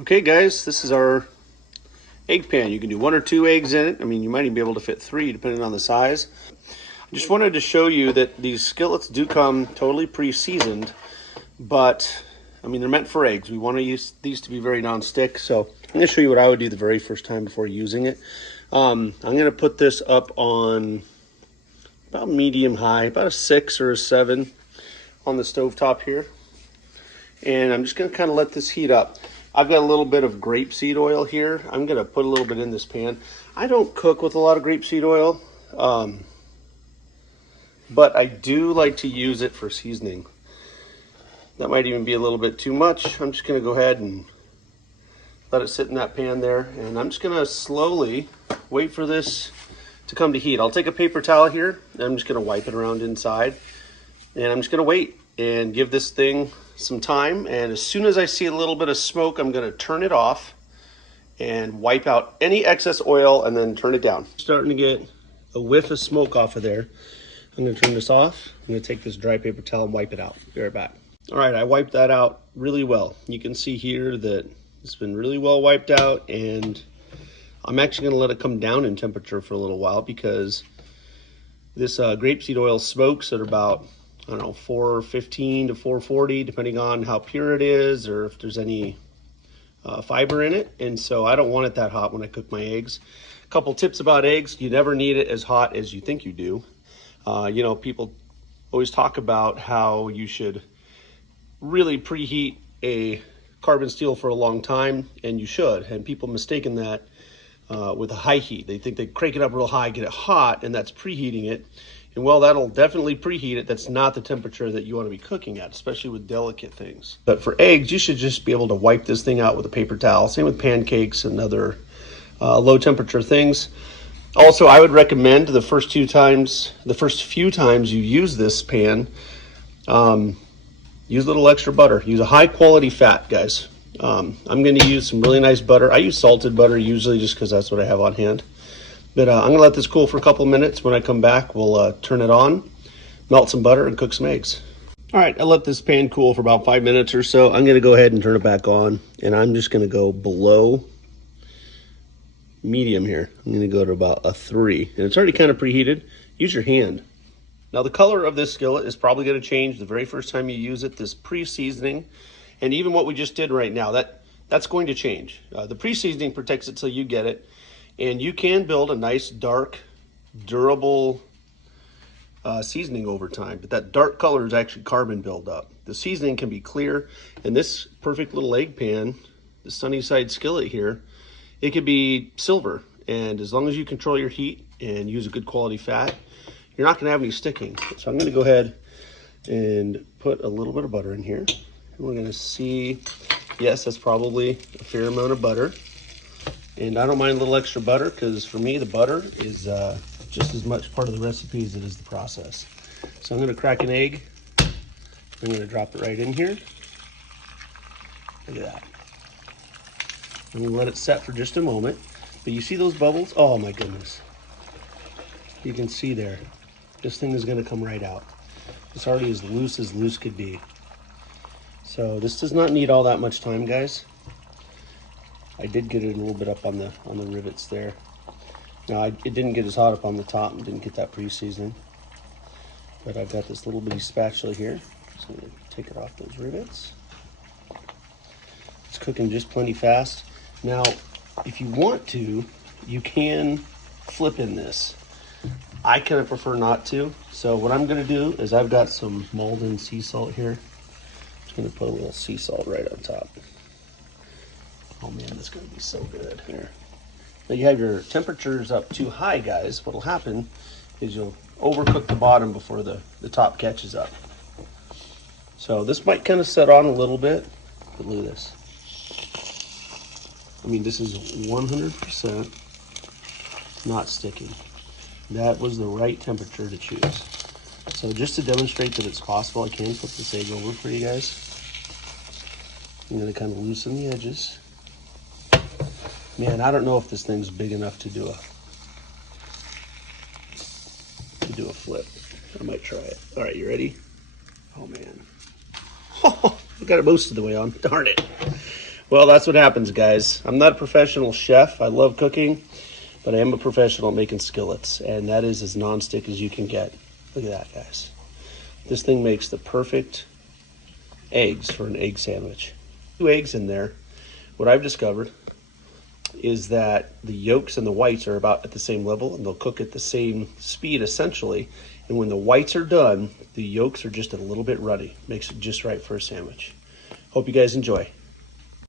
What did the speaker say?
Okay guys, this is our egg pan. You can do 1 or 2 eggs in it. I mean, you might even be able to fit 3 depending on the size. I just wanted to show you that these skillets do come totally pre-seasoned, but I mean, they're meant for eggs. We want to use these to be very non-stick, so I'm going to show you what I would do the very first time before using it. I'm going to put this up on about medium high, about a 6 or a 7 on the stovetop here. And I'm just going to kind of let this heat up. I've got a little bit of grapeseed oil here. I'm going to put a little bit in this pan. I don't cook with a lot of grapeseed oil, but I do like to use it for seasoning. That might even be a little bit too much. I'm just going to go ahead and let it sit in that pan there. And I'm just going to slowly wait for this to come to heat. I'll take a paper towel here, and I'm just going to wipe it around inside. And I'm just going to wait and give this thing some time, and as soon as I see a little bit of smoke, I'm going to turn it off and wipe out any excess oil and then turn it down. Starting to get a whiff of smoke off of there. I'm going to turn this off. I'm going to take this dry paper towel and wipe it out. Be right back. All right, I wiped that out really well. You can see here that it's been really well wiped out, and I'm actually going to let it come down in temperature for a little while because this grapeseed oil smokes at about, I don't know, 415 to 440, depending on how pure it is or if there's any fiber in it. And so I don't want it that hot when I cook my eggs. A couple tips about eggs: you never need it as hot as you think you do. You know, people always talk about how you should really preheat a carbon steel for a long time, and you should. And people mistaken that with a high heat. They think they crank it up real high, get it hot, and that's preheating it. And well, that'll definitely preheat it. That's not the temperature that you want to be cooking at, especially with delicate things. But for eggs, you should just be able to wipe this thing out with a paper towel. Same with pancakes and other low temperature things. Also, I would recommend the first few times you use this pan, use a little extra butter. Use a high quality fat, guys. I'm going to use some really nice butter. I use salted butter usually just because that's what I have on hand. But I'm going to let this cool for a couple of minutes. When I come back, we'll turn it on, melt some butter, and cook some eggs. All right, I let this pan cool for about 5 minutes or so. I'm going to go ahead and turn it back on, and I'm just going to go below medium here. I'm going to go to about a 3, and it's already kind of preheated. Use your hand. Now, the color of this skillet is probably going to change the very first time you use it, this pre-seasoning, and even what we just did right now, that's going to change. The pre-seasoning protects it till you get it. And you can build a nice, dark, durable seasoning over time. But that dark color is actually carbon buildup. The seasoning can be clear. And this perfect little egg pan, the Sunny Side Skillet here, it could be silver. And as long as you control your heat and use a good quality fat, you're not going to have any sticking. So I'm going to go ahead and put a little bit of butter in here. And we're going to see, yes, that's probably a fair amount of butter. And I don't mind a little extra butter because for me, the butter is just as much part of the recipe as it is the process. So I'm going to crack an egg. I'm going to drop it right in here. Look at that. I'm going to let it set for just a moment. But you see those bubbles? Oh my goodness. You can see there. This thing is going to come right out. It's already as loose could be. So this does not need all that much time, guys. I did get it a little bit up on the rivets there. Now, it didn't get as hot up on the top and didn't get that pre-seasoning. But I've got this little bitty spatula here. So I'm going to take it off those rivets. It's cooking just plenty fast. Now, if you want to, you can flip in this. I kind of prefer not to. So what I'm going to do is I've got some Malden sea salt here. I'm just going to put a little sea salt right on top. Oh man, this is going to be so good here. Now you have your temperatures up too high, guys. What'll happen is you'll overcook the bottom before the top catches up. So this might kind of set on a little bit, but look at this. I mean, this is 100% not sticking. That was the right temperature to choose. So just to demonstrate that it's possible, I can flip this egg over for you guys. I'm going to kind of loosen the edges. Man, I don't know if this thing's big enough to do a flip. I might try it. All right, you ready? Oh man. Oh, we got it most of the way on. Darn it. Well, that's what happens, guys. I'm not a professional chef. I love cooking, but I am a professional at making skillets, and that is as non-stick as you can get. Look at that, guys. This thing makes the perfect eggs for an egg sandwich. 2 eggs in there. What I've discovered is that the yolks and the whites are about at the same level, and they'll cook at the same speed essentially. And when the whites are done, the yolks are just a little bit runny. Makes it just right for a sandwich. Hope you guys enjoy.